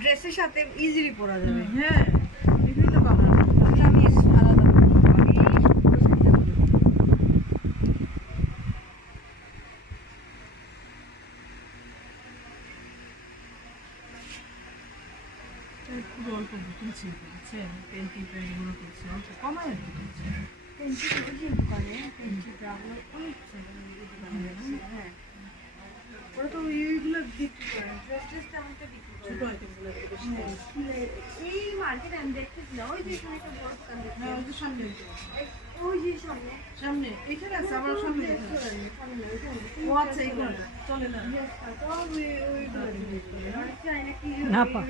ড্রেসের সাথে ইজিলি পরা যাবে। হ্যাঁ, এটাই তো কাপড়। তাহলে আমি আলাদা করবো। আমি এই পুরো সেটটা করবো। খুব অল্প বুকিংছি বুঝছেন, পেন্টি প্যান্টগুলো করছে অল্প কমায় বুকিংছে। পেন্সি দেখেছি দোকানে, পেন্সি ব্রাগুলো অনেক হ্যাঁ, ওরা তো এইগুলো বিক্রি করে, ড্রেস তেমন তো বিক্রি করে ছোট না। আইটেমগুলো বেশি। হ্যাঁ, এই মার্কেটে আমি দেখতেছিলাম, ওই যে এখানে একটা বড় দোকান দেখছি। হ্যাঁ, ওই যে সামনে ওই যে সামনে সামনে এখানে আছে, আমার সামনে দেখা যাচ্ছে। ও আচ্ছা, এইগুলো না, চলে না। না পা